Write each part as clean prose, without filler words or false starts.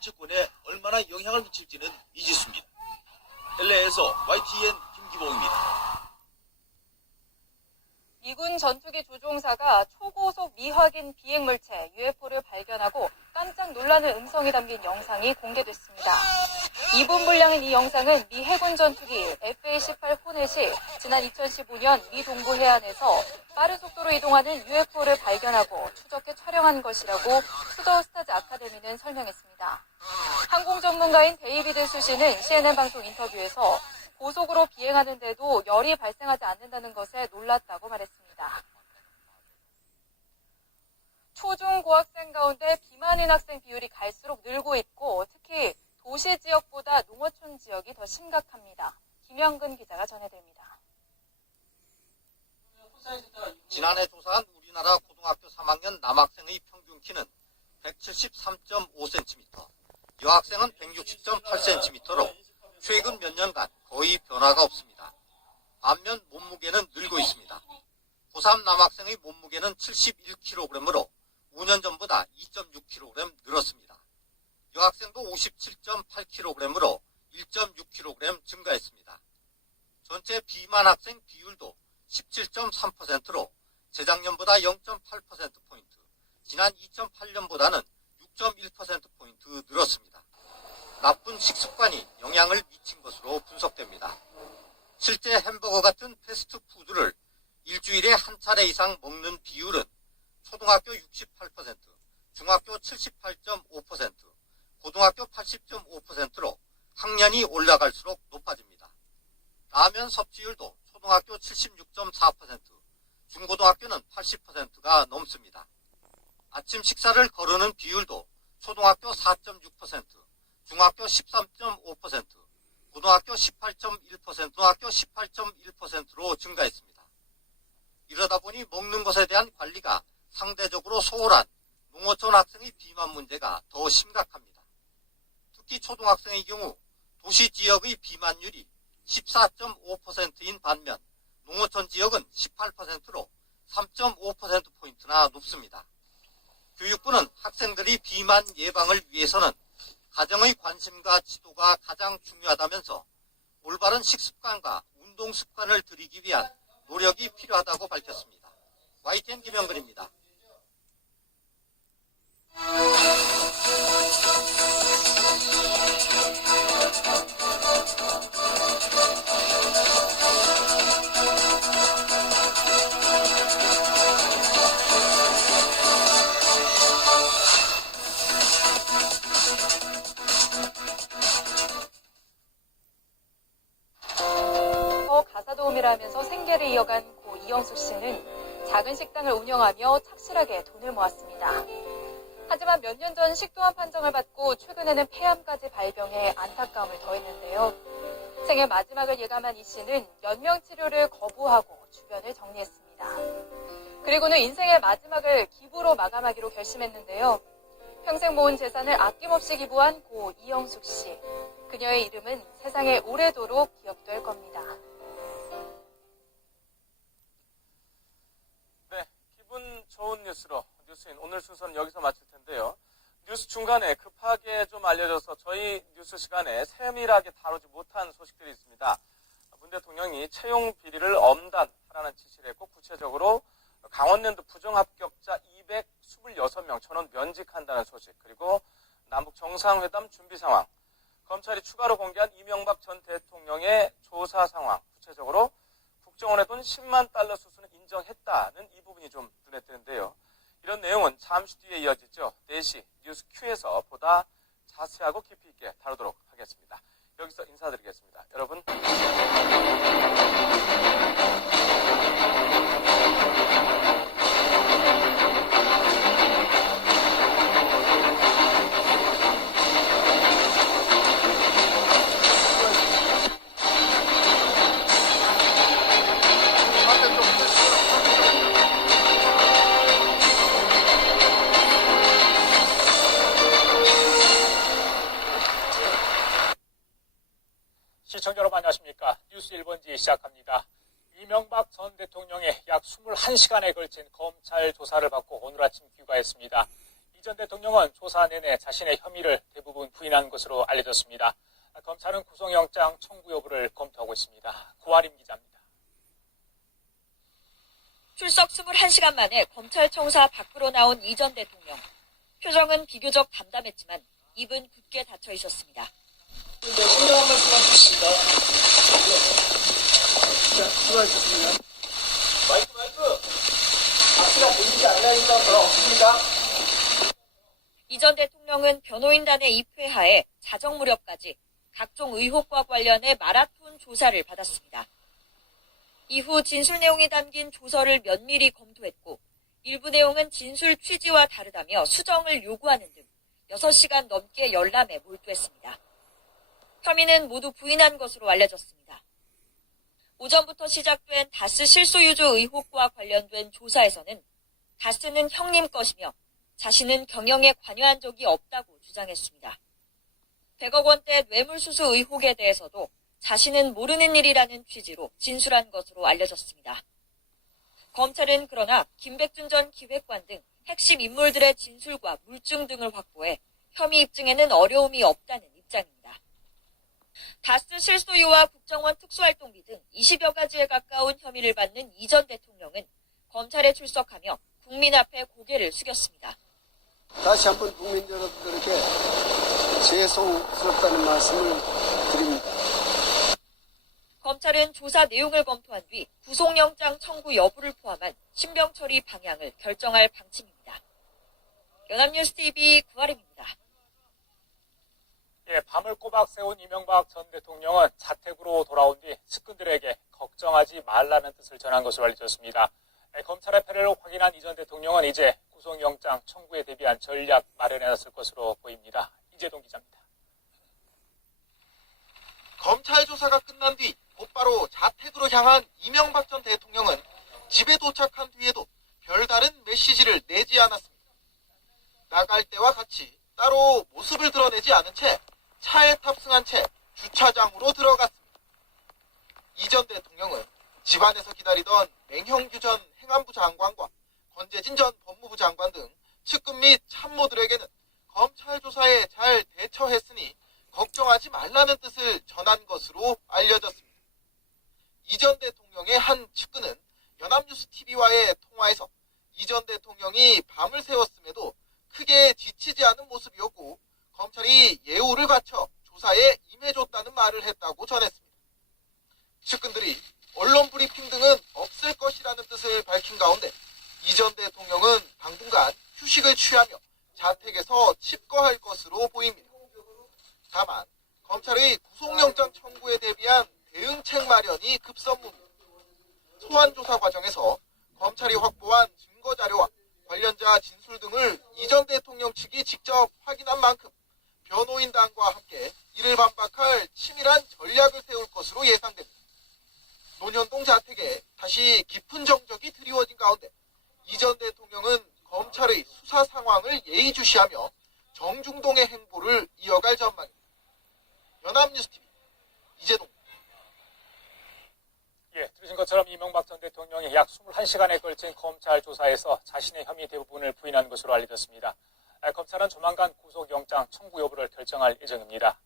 정치권에 얼마나 영향을 미칠지는 미지수입니다. LA에서 YTN 김기봉입니다. 미군 전투기 조종사가 초고속 미확인 비행물체 UFO를 발견하고 깜짝 놀라는 음성이 담긴 영상이 공개됐습니다. 2분 분량인 이 영상은 미 해군 전투기 FA-18 호넷이 지난 2015년 미 동부 해안에서 빠른 속도로 이동하는 UFO를 발견하고 추적해 촬영한 것이라고 투더스타즈 아카데미는 설명했습니다. 항공 전문가인 데이비드 수시는 CNN 방송 인터뷰에서 고속으로 비행하는데도 열이 발생하지 않는다는 것에 놀랐다고 말했습니다. 초중고학생 가운데 비만인 학생 비율이 갈수록 늘고 있고 특히 도시 지역보다 농어촌 지역이 더 심각합니다. 김영근 기자가 전해드립니다. 지난해 조사한 우리나라 고등학교 3학년 남학생의 평균 키는 173.5cm, 여학생은 160.8cm로 최근 몇 년간 거의 변화가 없습니다. 반면 몸무게는 늘고 있습니다. 고3 남학생의 몸무게는 71kg으로 5년 전보다 2.6kg 늘었습니다. 여학생도 57.8kg으로 1.6kg 증가했습니다. 전체 비만 학생 비율도 17.3%로 재작년보다 0.8%포인트, 지난 2008년보다는 6.1%포인트 늘었습니다. 나쁜 식습관이 영향을 미친 것으로 분석됩니다. 실제 햄버거 같은 패스트푸드를 일주일에 한 차례 이상 먹는 비율은 초등학교 68%, 중학교 78.5%, 고등학교 80.5%로 학년이 올라갈수록 높아집니다. 라면 섭취율도 초등학교 76.4%, 중고등학교는 80%가 넘습니다. 아침 식사를 거르는 비율도 초등학교 4.6%, 중학교 13.5%, 고등학교 18.1%, 중학교 18.1%로 증가했습니다. 이러다 보니 먹는 것에 대한 관리가 상대적으로 소홀한 농어촌 학생의 비만 문제가 더 심각합니다. 특히 초등학생의 경우 도시 지역의 비만율이 14.5%인 반면 농어촌 지역은 18%로 3.5%포인트나 높습니다. 교육부는 학생들이 비만 예방을 위해서는 가정의 관심과 지도가 가장 중요하다면서 올바른 식습관과 운동 습관을 들이기 위한 노력이 필요하다고 밝혔습니다. YTN 김영근입니다. 가사도우미라면서 생계를 이어간 고 이영숙 씨는 작은 식당을 운영하며 착실하게 돈을 모았습니다. 하지만 몇 년 전 식도암 판정을 받고 최근에는 폐암까지 발병해 안타까움을 더했는데요. 생애 마지막을 예감한 이 씨는 연명 치료를 거부하고 주변을 정리했습니다. 그리고는 인생의 마지막을 기부로 마감하기로 결심했는데요. 평생 모은 재산을 아낌없이 기부한 고 이영숙 씨. 그녀의 이름은 세상에 오래도록 기억될 겁니다. 네, 기분 좋은 뉴스로 뉴스인 오늘 순서는 여기서 마칠 텐데요. 뉴스 중간에 급하게 좀 알려져서 저희 뉴스 시간에 세밀하게 다루지 못한 소식들이 있습니다. 문 대통령이 채용 비리를 엄단하라는 지시를 했고 구체적으로 강원랜드 부정합격자 226명 전원 면직한다는 소식, 그리고 남북 정상회담 준비 상황, 검찰이 추가로 공개한 이명박 전 대통령의 조사 상황, 구체적으로 국정원의 돈 10만 달러 수수는 인정했다는 이 부분이 좀 눈에 띄는데요. 이런 내용은 잠시 뒤에 이어지죠. 4시 뉴스 Q에서 보다 자세하고 깊이 있게 다루도록 하겠습니다. 여기서 인사드리겠습니다. 여러분. 시청자 여러분 안녕하십니까. 뉴스 1번지 시작합니다. 이명박 전 대통령의 약 21시간에 걸친 검찰 조사를 받고 오늘 아침 귀가했습니다. 이 전 대통령은 조사 내내 자신의 혐의를 대부분 부인한 것으로 알려졌습니다. 검찰은 구속영장 청구 여부를 검토하고 있습니다. 구하림 기자입니다. 출석 21시간 만에 검찰청사 밖으로 나온 이 전 대통령. 표정은 비교적 담담했지만 입은 굳게 닫혀 있었습니다. 신경한 말씀만 주십니다. 자, 수고하셨습니다. 마이크. 박수가 보이지 않나니까 뭐라 없습니까? 이 전 대통령은 변호인단의 입회하에 자정 무렵까지 각종 의혹과 관련해 마라톤 조사를 받았습니다. 이후 진술 내용이 담긴 조서를 면밀히 검토했고 일부 내용은 진술 취지와 다르다며 수정을 요구하는 등 6시간 넘게 열람에 몰두했습니다. 혐의는 모두 부인한 것으로 알려졌습니다. 오전부터 시작된 다스 실소유주 의혹과 관련된 조사에서는 다스는 형님 것이며 자신은 경영에 관여한 적이 없다고 주장했습니다. 100억 원대 뇌물수수 의혹에 대해서도 자신은 모르는 일이라는 취지로 진술한 것으로 알려졌습니다. 검찰은 그러나 김백준 전 기획관 등 핵심 인물들의 진술과 물증 등을 확보해 혐의 입증에는 어려움이 없다는 입장입니다. 다스 실소유와 국정원 특수활동비 등 20여 가지에 가까운 혐의를 받는 이 전 대통령은 검찰에 출석하며 국민 앞에 고개를 숙였습니다. 다시 한번 국민 여러분들에게 죄송스럽다는 말씀을 드립니다. 검찰은 조사 내용을 검토한 뒤 구속영장 청구 여부를 포함한 신병 처리 방향을 결정할 방침입니다. 연합뉴스TV 구하림입니다. 예, 밤을 꼬박 세운 이명박 전 대통령은 자택으로 돌아온 뒤 측근들에게 걱정하지 말라는 뜻을 전한 것으로 알려졌습니다. 검찰의 패배를 확인한 이 전 대통령은 이제 구속영장 청구에 대비한 전략 마련해놨을 것으로 보입니다. 이재동 기자입니다. 검찰 조사가 끝난 뒤 곧바로 자택으로 향한 이명박 전 대통령은 집에 도착한 뒤에도 별다른 메시지를 내지 않았습니다. 나갈 때와 같이 따로 모습을 드러내지 않은 채 차에 탑승한 채 주차장으로 들어갔습니다. 이 전 대통령은 집안에서 기다리던 맹형규 전 행안부 장관과 권재진 전 법무부 장관 등 측근 및 참모들에게는 검찰 조사에 잘 대처했으니 걱정하지 말라는 뜻을 전한 것으로 알려졌습니다. 이 전 대통령의 한 측근은 연합뉴스TV와의 통화에서 이 전 대통령이 밤을 새웠음에도 크게 지치지 않은 모습이었고 검찰이 예우를 갖춰 조사에 임해줬다는 말을 했다고 전했습니다. 측근들이 언론 브리핑 등은 없을 것이라는 뜻을 밝힌 가운데 이 전 대통령은 당분간 휴식을 취하며 자택에서 칩거할 것으로 보입니다. 다만 검찰의 구속영장 청구에 대비한 대응책 마련이 급선무입니다. 소환조사 과정에서 검찰이 확보한 증거자료와 관련자 진술 등을 이 전 대통령 측이 직접 확인한 만큼 변호인단과 함께 이를 반박할 치밀한 전략을 세울 것으로 예상됩니다. 논현동 자택에 다시 깊은 정적이 드리워진 가운데 이 전 대통령은 검찰의 수사 상황을 예의주시하며 정중동의 행보를 이어갈 전망입니다. 연합뉴스TV 이재동. 예, 들으신 것처럼 이명박 전 대통령이 약 21시간에 걸친 검찰 조사에서 자신의 혐의 대부분을 부인한 것으로 알려졌습니다. 검찰은 조만간 구속영장 청구 여부를 결정할 예정입니다.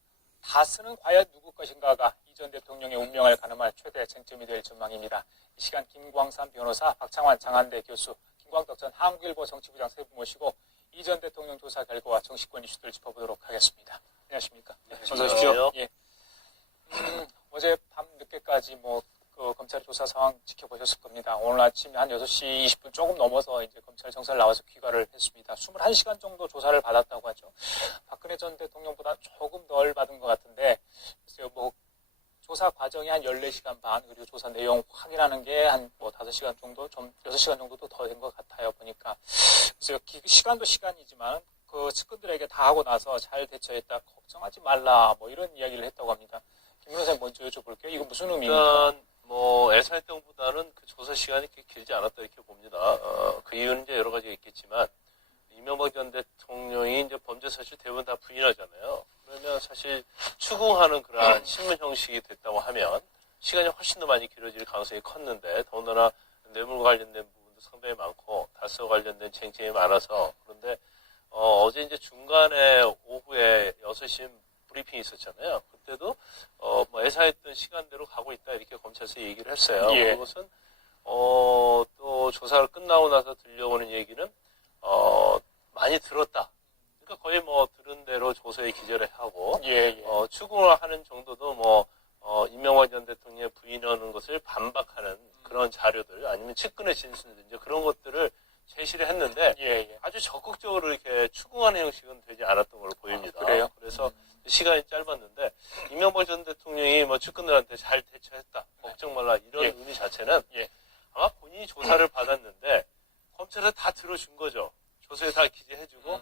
다스는 과연 누구 것인가가 이 전 대통령의 운명을 가늠할 최대 쟁점이 될 전망입니다. 이 시간 김광삼 변호사, 박창환 장한대 교수, 김광덕 전 한국일보 정치부장 세 분 모시고 이 전 대통령 조사 결과와 정치권 이슈들을 짚어보도록 하겠습니다. 안녕하십니까? 네, 어서 오십시오. 예. 어제 밤 늦게까지 검찰 조사 상황 지켜보셨을 겁니다. 오늘 아침 한 6시 20분 조금 넘어서 이제 검찰 정찰 나와서 귀가를 했습니다. 21시간 정도 조사를 받았다고 하죠. 박근혜 전 대통령보다 조금 덜 받은 것 같은데, 글쎄요, 조사 과정이 한 14시간 반, 그리고 조사 내용 확인하는 게 한 5시간 정도, 6시간 정도도 더 된 것 같아요, 보니까. 그래서 시간도 시간이지만, 그 측근들에게 다 하고 나서 잘 대처했다, 걱정하지 말라, 이런 이야기를 했다고 합니다. 김 변호사님 먼저 여쭤볼게요. 이거 무슨 의미입니까? 일단 예상할 때보다는 그 조사 시간이 그렇게 길지 않았다 이렇게 봅니다. 그 이유는 이제 여러 가지가 있겠지만 이명박 전 대통령이 이제 범죄 사실 대부분 다 부인하잖아요. 그러면 사실 추궁하는 그러한 신문 형식이 됐다고 하면 시간이 훨씬 더 많이 길어질 가능성이 컸는데 더군다나 뇌물과 관련된 부분도 상당히 많고 다스와 관련된 쟁점이 많아서 그런데 어제 이제 중간에 오후에 6시 브리핑이 있었잖아요. 그때도 뭐 예상했던 시간대로 가고 있다 이렇게 검찰에서 얘기를 했어요. 예. 그것은 또 조사를 끝나고 나서 들려오는 얘기는 많이 들었다. 그러니까 거의 뭐 들은 대로 조서에 기재를 하고 추궁을 하는 정도도 뭐 이명박 전 대통령의 부인하는 것을 반박하는 그런 자료들 아니면 측근의 진술들 이제 그런 것들을 제시를 했는데 아주 적극적으로 이렇게 추궁하는 형식은 되지 않았던 걸로 보입니다. 그래요? 그래서 시간이 짧았는데 이명박 전 대통령이 뭐 측근들한테 잘 대처했다, 걱정 말라 이런 의미 자체는 아마 본인이 조사를 받았는데 검찰에 다 들어준 거죠. 조서에 다 기재해주고